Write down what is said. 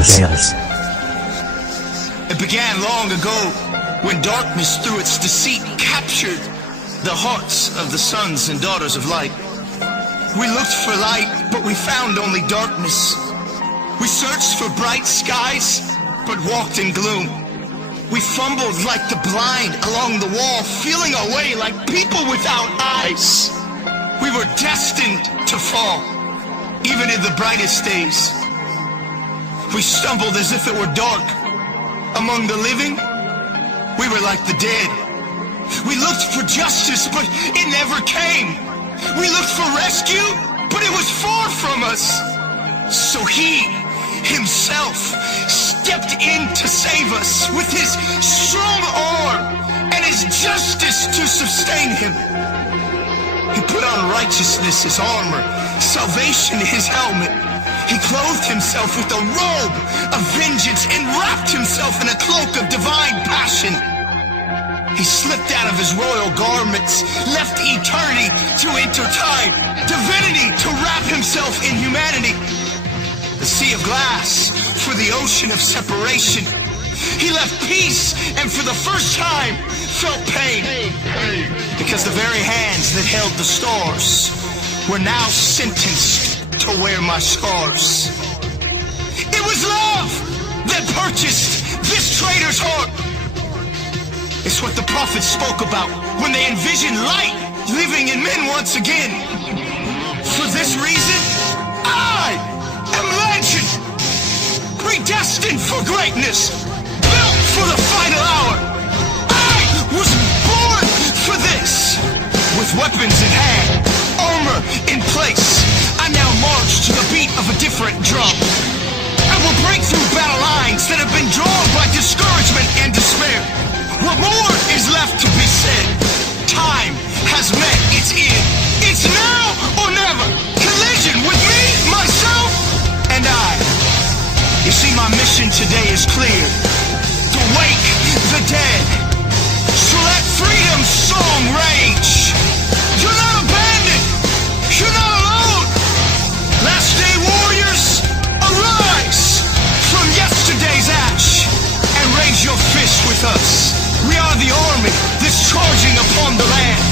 Jazz. It began long ago, when darkness through its deceit captured the hearts of the sons and daughters of light. We looked for light, but we found only darkness. We searched for bright skies, but walked in gloom. We fumbled like the blind along the wall, feeling our way like people without eyes. We were destined to fall, even in the brightest days. We stumbled as if it were dark. Among the living, we were like the dead. We looked for justice, but it never came. We looked for rescue, but it was far from us. So he himself stepped in to save us with his strong arm and his justice to sustain him. He put on righteousness his armor, salvation his helmet. He clothed himself with a robe of vengeance and wrapped himself in a cloak of divine passion. He slipped out of his royal garments, left eternity to enter time, divinity to wrap himself in humanity. The sea of glass for the ocean of separation. He left peace and for the first time felt pain. Because the very hands that held the stars were now sentenced to wear my scars. It was love that purchased this traitor's heart. It's what the prophets spoke about when they envisioned light living in men once again. For this reason, I am legend, predestined for greatness, built for the final hour. I was born for this, with weapons in hand, armor in place. I now march to the beat of a different drum. I will break through battle lines that have been drawn by discouragement and despair. What more is left to be said? Time has met its end. It's now or never. Collision with me, myself, and I. You see, my mission today is clear. To wake the dead. So let freedom's song rage. You're not abandoned. You're not alone. Last day warriors, arise from yesterday's ash and raise your fist with us. We are the army that's charging upon the land.